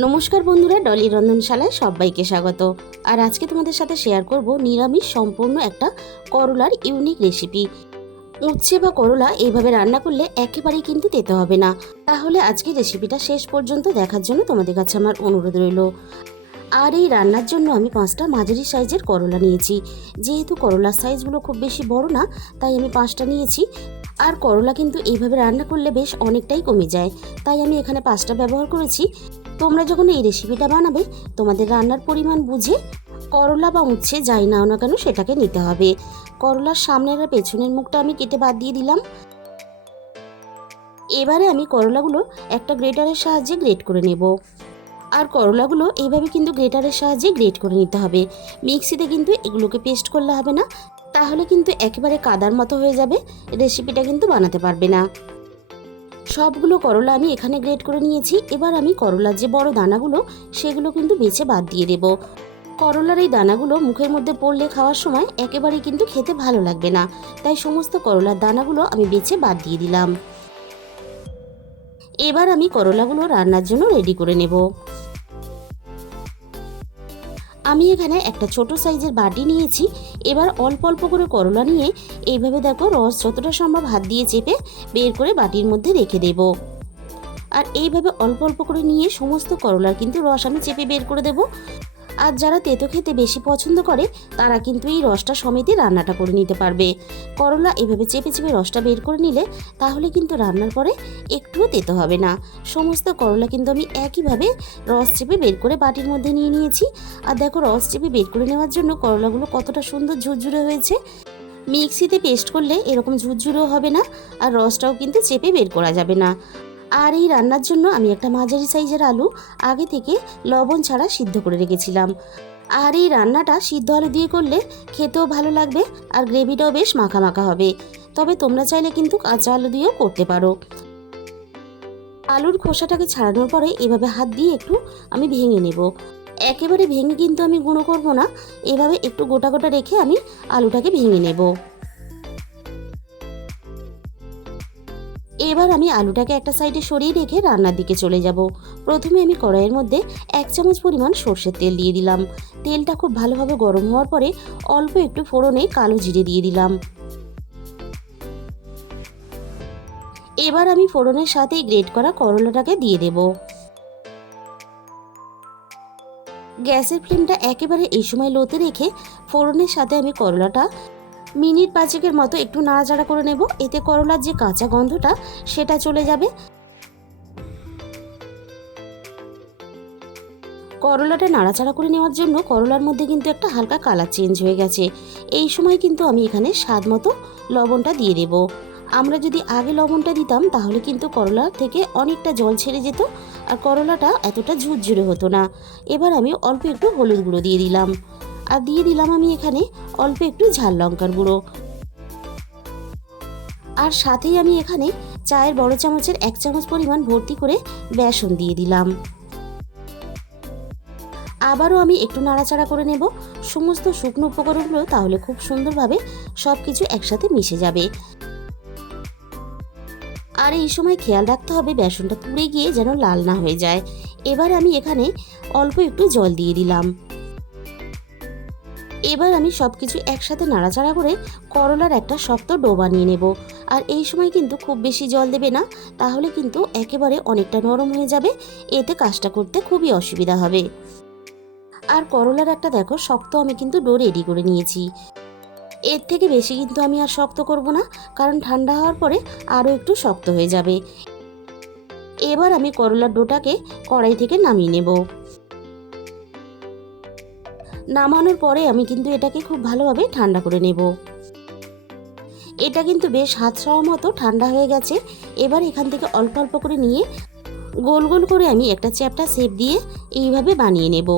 নমস্কার বন্ধুরা, ডলি রন্ধনশালায় সবাইকে স্বাগত। আর আজকে তোমাদের সাথে শেয়ার করব নিরামিষ সম্পূর্ণ একটা করলার ইউনিক রেসিপি উচ্ছে বা করলা এইভাবে রান্না করলে একেবারেই কিন্তু তেতে হবে না। তাহলে আজকে রেসিপিটা শেষ পর্যন্ত দেখার জন্য তোমাদের কাছে আমার অনুরোধ রইল। আর এই রান্নার জন্য আমি পাঁচটা মাঝারি সাইজের করলা নিয়েছি। যেহেতু করলার সাইজগুলো খুব বেশি বড় না, তাই আমি পাঁচটা নিয়েছি। আর করলা কিন্তু এইভাবে রান্না করলে বেশ অনেকটাই কমে যায়। তাই আমি এখানে পাঁচটা ব্যবহার করেছি। তোমরা যখন এই রেসিপিটা বানাবে, তোমাদের রান্নার পরিমাণ বুঝে করলা বা উচ্ছে যাই নাও না কেন সেটাকে নিতে হবে। করলার সামনের আর পেছনের মুখটা আমি কেটে বাদ দিয়ে দিলাম। এবারে আমি করলাগুলো একটা গ্রেটারের সাহায্যে গ্রেট করে নেব। আর করলাগুলো এইভাবে কিন্তু গ্রেটারের সাহায্যে গ্রেট করে নিতে হবে। মিক্সিতে কিন্তু এগুলোকে পেস্ট করলে হবে না। তাহলে কিন্তু একেবারে কাদার মতো হয়ে যাবে। রেসিপিটা কিন্তু বানাতে পারবে না। সবগুলো করলা আমি এখানে গ্রেড করে নিয়েছি। এবার আমি করলার যে বড় দানাগুলো, সেগুলো কিন্তু বেছে বাদ দিয়ে দেব। করলার এই দানাগুলো মুখের মধ্যে পড়লে খাওয়ার সময় একেবারে কিন্তু খেতে ভালো লাগবে না। তাই সমস্ত করলার দানাগুলো আমি বেছে বাদ দিয়ে দিলাম। এবার আমি করলাগুলো রান্নার জন্য রেডি করে নেব। আমি এখানে একটা ছোট সাইজের বাটি নিয়েছি। এবার অল্প অল্প করে করলা নিয়ে এইভাবে দেখো রস যতটা সম্ভব হাত দিয়ে চেপে বের করে বাটির মধ্যে রেখে দেব। আর এইভাবে অল্প অল্প করে নিয়ে সমস্ত করলার কিন্তু রস আমি চেপে বের করে দেব। আর যারা তেতো খেতে বেশি পছন্দ করে, তারা কিন্তু এই রসটা সমেতই রান্নাটা করে নিতে পারবে। করলা এভাবে চেপে চেপে রসটা বের করে নিলে, তাহলে কিন্তু রান্নার পরে একটুও তেতো হবে না। সমস্ত করলা কিন্তু আমি একইভাবে রস চেপে বের করে বাটির মধ্যে নিয়ে নিয়েছি। আর দেখো রস চেপে বের করে নেওয়ার জন্য করলাগুলো কতটা সুন্দর ঝুরঝুরে হয়েছে। মিক্সিতে পেস্ট করলে এরকম ঝুরঝুরেও হবে না, আর রসটাও কিন্তু চেপে বের করা যাবে না। আর এই রান্নার জন্য আমি একটা মাঝারি সাইজের আলু আগে থেকে লবণ ছাড়া সিদ্ধ করে রেখেছিলাম। আর এই রান্নাটা সিদ্ধ আলু দিয়ে করলে খেতেও ভালো লাগবে আর গ্রেভিটাও বেশ মাখা মাখা হবে। তবে তোমরা চাইলে কিন্তু কাঁচা আলু দিয়েও করতে পারো। আলুর খোসাটাকে ছাড়ানোর পরে এভাবে হাত দিয়ে একটু আমি ভেঙে নেব। একেবারে ভেঙে কিন্তু আমি গুঁড়ো করব না। এভাবে একটু গোটা গোটা রেখে আমি আলুটাকে ভেঙে নেব। এবার আমি আলুটাকে একটা সাইডে সরিয়ে রেখে রান্নার দিকে চলে যাব। প্রথমে আমি কড়াইয়ের মধ্যে এক চামচ পরিমাণ সর্ষের তেল দিয়ে দিলাম। তেলটা খুব ভালোভাবে গরম হওয়ার পরে অল্প একটু ফোড়নে কালো জিরে দিয়ে দিলাম। এবার আমি ফোড়নের সাথে গ্রেট করা করলাটাকে দিয়ে দেব। গ্যাসের ফ্লেমটা একেবারে এই সময় লোতে রেখে ফোড়নের সাথে আমি করলাটা মিনিট পাঁচেকের মতো একটু নাড়াচাড়া করে নেব। এতে করলার যে কাঁচা গন্ধটা, সেটা চলে যাবে। করলাটা নাড়াচাড়া করে নেওয়ার জন্য করলার মধ্যে কিন্তু একটা হালকা কালার চেঞ্জ হয়ে গেছে। এই সময় কিন্তু আমি এখানে স্বাদ মতো লবণটা দিয়ে দেব। আমরা যদি আগে লবণটা দিতাম, তাহলে কিন্তু করলা থেকে অনেকটা জল ছেড়ে যেত আর করলাটা এতটা ঝুরঝুরে হতো না। এবার আমি অল্প একটু হলুদ গুঁড়ো দিয়ে দিলাম। আর দিয়ে দিলাম আমি এখানে অল্প একটু ঝাল লঙ্কার গুঁড়ো। আর সাথেই আমি এখানে চায়ের বড় চামচের এক চামচ পরিমাণ ভর্তি করে বেসন দিয়ে দিলাম। আবারও আমি একটু নাড়াচাড়া করে নেব। সমস্ত শুকনো উপকরণগুলো তাহলে খুব সুন্দরভাবে সব কিছু একসাথে মিশে যাবে। আর এই সময় খেয়াল রাখতে হবে বেসনটা পুড়ে গিয়ে যেন লাল না হয়ে যায়। এবার আমি এখানে অল্প একটু জল দিয়ে দিলাম। এবার আমি সব কিছু একসাথে নাড়াচাড়া করে করলার একটা শক্ত ডো বানিয়ে নেব। আর এই সময় কিন্তু খুব বেশি জল দেবে না, তাহলে কিন্তু একেবারে অনেকটা নরম হয়ে যাবে। এতে কাজটা করতে খুবই অসুবিধা হবে। আর করলার একটা দেখো, শক্ত আমি কিন্তু ডো রেডি করে নিয়েছি। এর থেকে বেশি কিন্তু আমি আর শক্ত করব না, কারণ ঠান্ডা হওয়ার পরে আরও একটু শক্ত হয়ে যাবে। এবার আমি করলার ডোটাকে কড়াই থেকে নামিয়ে নেব। নামানোর পরে আমি কিন্তু এটাকে খুব ভালোভাবে ঠান্ডা করে নেব। এটা কিন্তু বেশ হাত ছাওয়া মতো ঠান্ডা হয়ে গেছে। এবার এখান থেকে অল্প অল্প করে নিয়ে গোল গোল করে আমি একটা চ্যাপটা শেপ দিয়ে এইভাবে বানিয়ে নেব।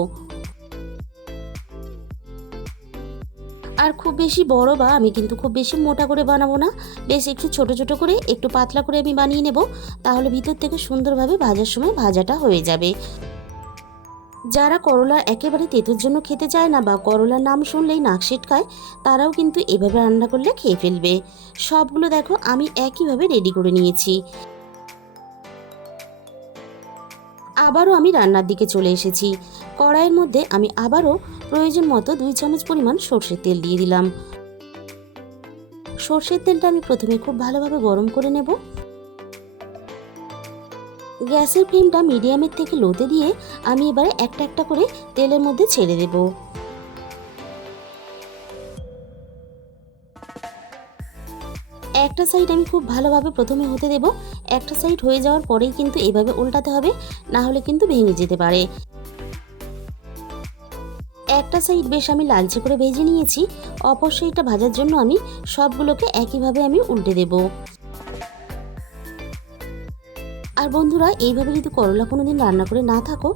আর খুব বেশি বড় বা আমি কিন্তু খুব বেশি মোটা করে বানাবো না। বেশ একটু ছোট ছোট করে একটু পাতলা করে আমি বানিয়ে নেব। তাহলে ভিতর থেকে সুন্দরভাবে ভাজার সময় ভাজাটা হয়ে যাবে। যারা করলা একেবারে তেঁতুর জন্য খেতে চায় না বা করলার নাম শুনলেই নাক সিটকায়, তারাও কিন্তু এভাবে রান্না করলে খেয়ে ফেলবে। সবগুলো দেখো আমি একইভাবে রেডি করে নিয়েছি। আবারও আমি রান্নার দিকে চলে এসেছি। কড়াইয়ের মধ্যে আমি আবারও প্রয়োজন মতো দুই চামচ পরিমাণ সর্ষের তেল দিয়ে দিলাম। সর্ষের তেলটা আমি প্রথমে খুব ভালোভাবে গরম করে নেব। গ্যাসের ফ্লেমটা মিডিয়ামের থেকে লোতে দিয়ে আমি এবারে একটা একটা করে তেলের মধ্যে ছেড়ে দেব। একটা সাইড আমি খুব ভালোভাবে প্রথমে হতে দেব। একটা সাইড হয়ে যাওয়ার পরেই কিন্তু এভাবে উল্টাতে হবে, না হলে কিন্তু ভেঙে যেতে পারে। একটা সাইড বেশ আমি লালচে করে ভেজে নিয়েছি, অপর সাইডটা ভাজার জন্য আমি সবগুলোকে একইভাবে আমি উল্টে দেব। আর বন্ধুরা, এইভাবে যদি করলা কোনো দিন রান্না করে না থাকো,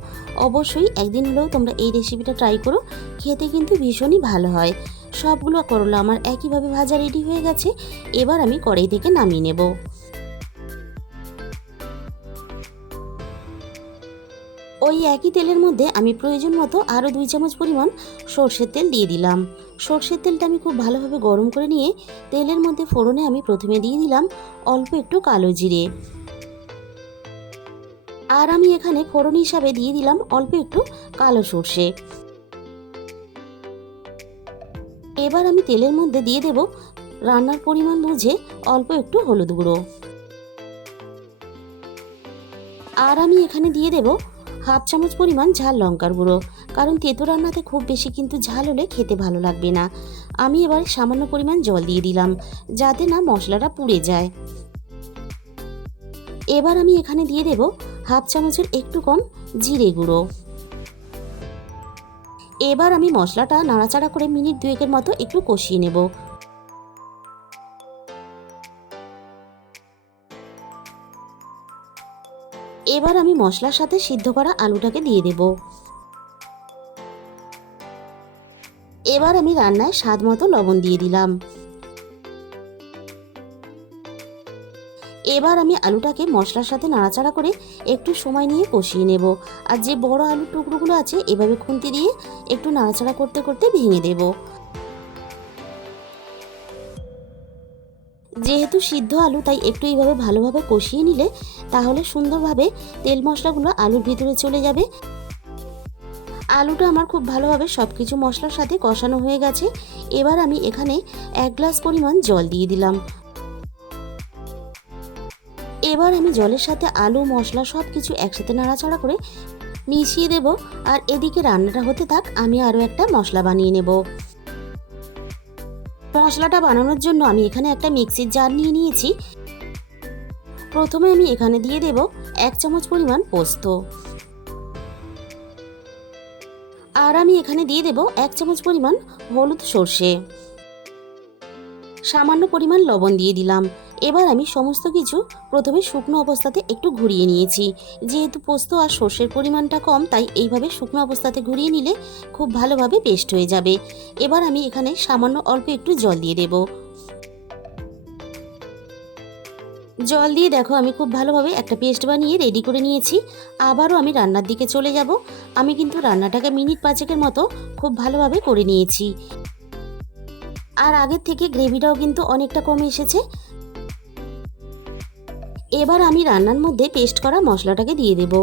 অবশ্যই একদিন হলেও তোমরা এই রেসিপিটা ট্রাই করো। খেতে কিন্তু ভীষণই ভালো হয়। সবগুলো করলা আমার একইভাবে ভাজা রেডি হয়ে গেছে। এবার আমি কড়াই থেকে নামিয়ে নেব। ওই একই তেলের মধ্যে আমি প্রয়োজন মতো আরও দুই চামচ পরিমাণ সর্ষের তেল দিয়ে দিলাম। সর্ষের তেলটা আমি খুব ভালোভাবে গরম করে নিয়ে তেলের মধ্যে ফোড়নে আমি প্রথমে দিয়ে দিলাম অল্প একটু কালো জিরে। আর আমি এখানে ফোড়ন হিসাবে দিয়ে দিলাম অল্প একটু কালো সর্ষে। এবার আমি তেলের মধ্যে দিয়ে দেব রান্নার পরিমাণ বুঝে অল্প একটু হলুদ গুঁড়ো। আর আমি এখানে দিয়ে দেব হাফ চামচ পরিমাণ ঝাল লঙ্কার গুঁড়ো, কারণ তেতো রান্নাতে খুব বেশি কিন্তু ঝাল হলে খেতে ভালো লাগবে না। আমি এবার সামান্য পরিমাণ জল দিয়ে দিলাম, যাতে না মশলাটা পুড়ে যায়। এবার আমি এখানে দিয়ে দেব হাফ চামচের একটু কম জিরে গুঁড়ো। এবার আমি মশলাটা নাড়াচাড়া করে মিনিট দুয়েকের মতো একটু কষিয়ে নেব। এবার আমি মশলার সাথে সিদ্ধ করা আলুটাকে দিয়ে দেব। এবার আমি রান্নায় স্বাদ মতো লবণ দিয়ে দিলাম। এবার আমি আলুটাকে মশলার সাথে নাড়াচাড়া করে একটু সময় নিয়ে কষিয়ে নেব। আর যে বড় আলুর টুকরোগুলো আছে, এভাবে খুন্তি দিয়ে একটু নাড়াচাড়া করতে করতে ভেঙে দেব। যেহেতু সিদ্ধ আলু, তাই একটু এইভাবে ভালোভাবে কষিয়ে নিলে তাহলে সুন্দরভাবে তেল মশলাগুলো আলুর ভিতরে চলে যাবে। আলুটা আমার খুব ভালোভাবে সব কিছু মশলার সাথে কষানো হয়ে গেছে। এবার আমি এখানে এক গ্লাস পরিমাণ জল দিয়ে দিলাম। এবার আমি জলের সাথে আলু, মশলা সব কিছু একসাথে নাড়াচাড়া করে মিশিয়ে দেব। আর এদিকে রান্নাটা হতে থাক, আমি আরও একটা মশলা বানিয়ে নেব। মশলাটা বানানোর জন্য আমি এখানে একটা মিক্সির জার নিয়ে নিয়েছি। প্রথমে আমি এখানে দিয়ে দেব এক চামচ পরিমাণ পোস্ত। আর আমি এখানে দিয়ে দেব এক চামচ পরিমাণ হলুদ সর্ষে। সামান্য পরিমাণ লবণ দিয়ে দিলাম। এবার আমি সমস্ত কিছু প্রথমে শুকনো অবস্থাতে একটু ঘুরিয়ে নিয়েছি। যেহেতু পোস্ত আর সর্ষের পরিমাণটা কম, তাই এইভাবে শুকনো অবস্থাতে ঘুরিয়ে নিলে খুব ভালোভাবে পেস্ট হয়ে যাবে। এবার আমি এখানে সামান্য অল্প একটু জল দিয়ে দেব। জল দিয়ে দেখো আমি খুব ভালোভাবে একটা পেস্ট বানিয়ে রেডি করে নিয়েছি। আবারও আমি রান্নার দিকে চলে যাব। আমি কিন্তু রান্নাটাকে মিনিট পাঁচেকের মতো খুব ভালোভাবে করে নিয়েছি। আর আগের থেকে গ্রেভিটাও কিন্তু অনেকটা কমে এসেছে। এবার আমি রান্নার মধ্যে পেস্ট করা মশলাটাকে দিয়ে দেব।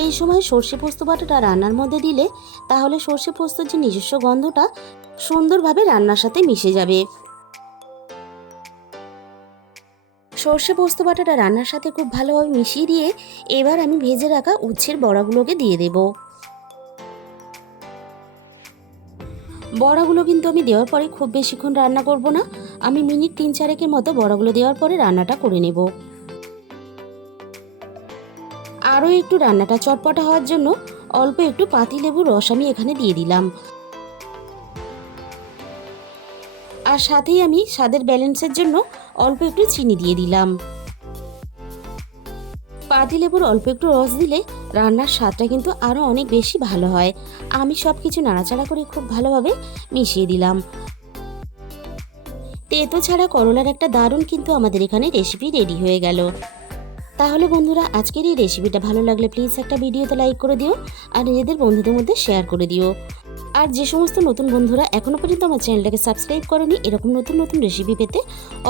এই সময় সর্ষে পোস্ত বাটাটা রান্নার মধ্যে দিলে তাহলে সর্ষে পোস্তর যে নিজস্ব গন্ধটা সুন্দরভাবে রান্নার সাথে মিশে যাবে। সর্ষে পোস্ত বাটাটা রান্নার সাথে খুব ভালোভাবে মিশিয়ে দিয়ে এবার আমি ভেজে রাখা উচ্ছের বড়াগুলোকে দিয়ে দেবো। বড়াগুলো কিন্তু আমি দেওয়ার পরে খুব বেশিক্ষণ রান্না করব না। আমি মিনিট তিন চারেকের মতো বড়াগুলো দেওয়ার পরে রান্নাটা করে নেব। আরও একটু রান্নাটা চটপটা হওয়ার জন্য অল্প একটু পাতি লেবুর রস আমি এখানে দিয়ে দিলাম। আর সাথেই আমি স্বাদের ব্যালেন্সের জন্য অল্প একটু চিনি দিয়ে দিলাম। পাতিলেবুর অল্প একটু রস দিলে রান্নার স্বাদটা কিন্তু আরও অনেক বেশি ভালো হয়। আমি সব কিছু নাড়াচাড়া করে খুব ভালোভাবে মিশিয়ে দিলাম। তেতো ছাড়া করলার একটা দারুণ কিন্তু আমাদের এখানে রেসিপি রেডি হয়ে গেল। তাহলে বন্ধুরা, আজকের এই রেসিপিটা ভালো লাগলে প্লিজ একটা ভিডিওতে লাইক করে দিও আর নিজেদের বন্ধুদের মধ্যে শেয়ার করে দিও। আর যে সমস্ত নতুন বন্ধুরা এখনও পর্যন্ত আমার চ্যানেলটাকে সাবস্ক্রাইব করেনি, এরকম নতুন নতুন রেসিপি পেতে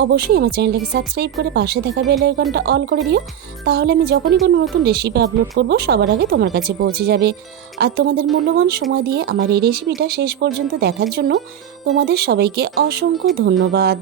অবশ্যই আমার চ্যানেলটাকে সাবস্ক্রাইব করে পাশে থাকা বেল আইকনটা অল করে দিও। তাহলে আমি যখনই কোনো নতুন রেসিপি আপলোড করব, সবার আগে তোমার কাছে পৌঁছে যাবে। আর তোমাদের মূল্যবান সময় দিয়ে আমার এই রেসিপিটা শেষ পর্যন্ত দেখার জন্য তোমাদের সবাইকে অসংখ্য ধন্যবাদ।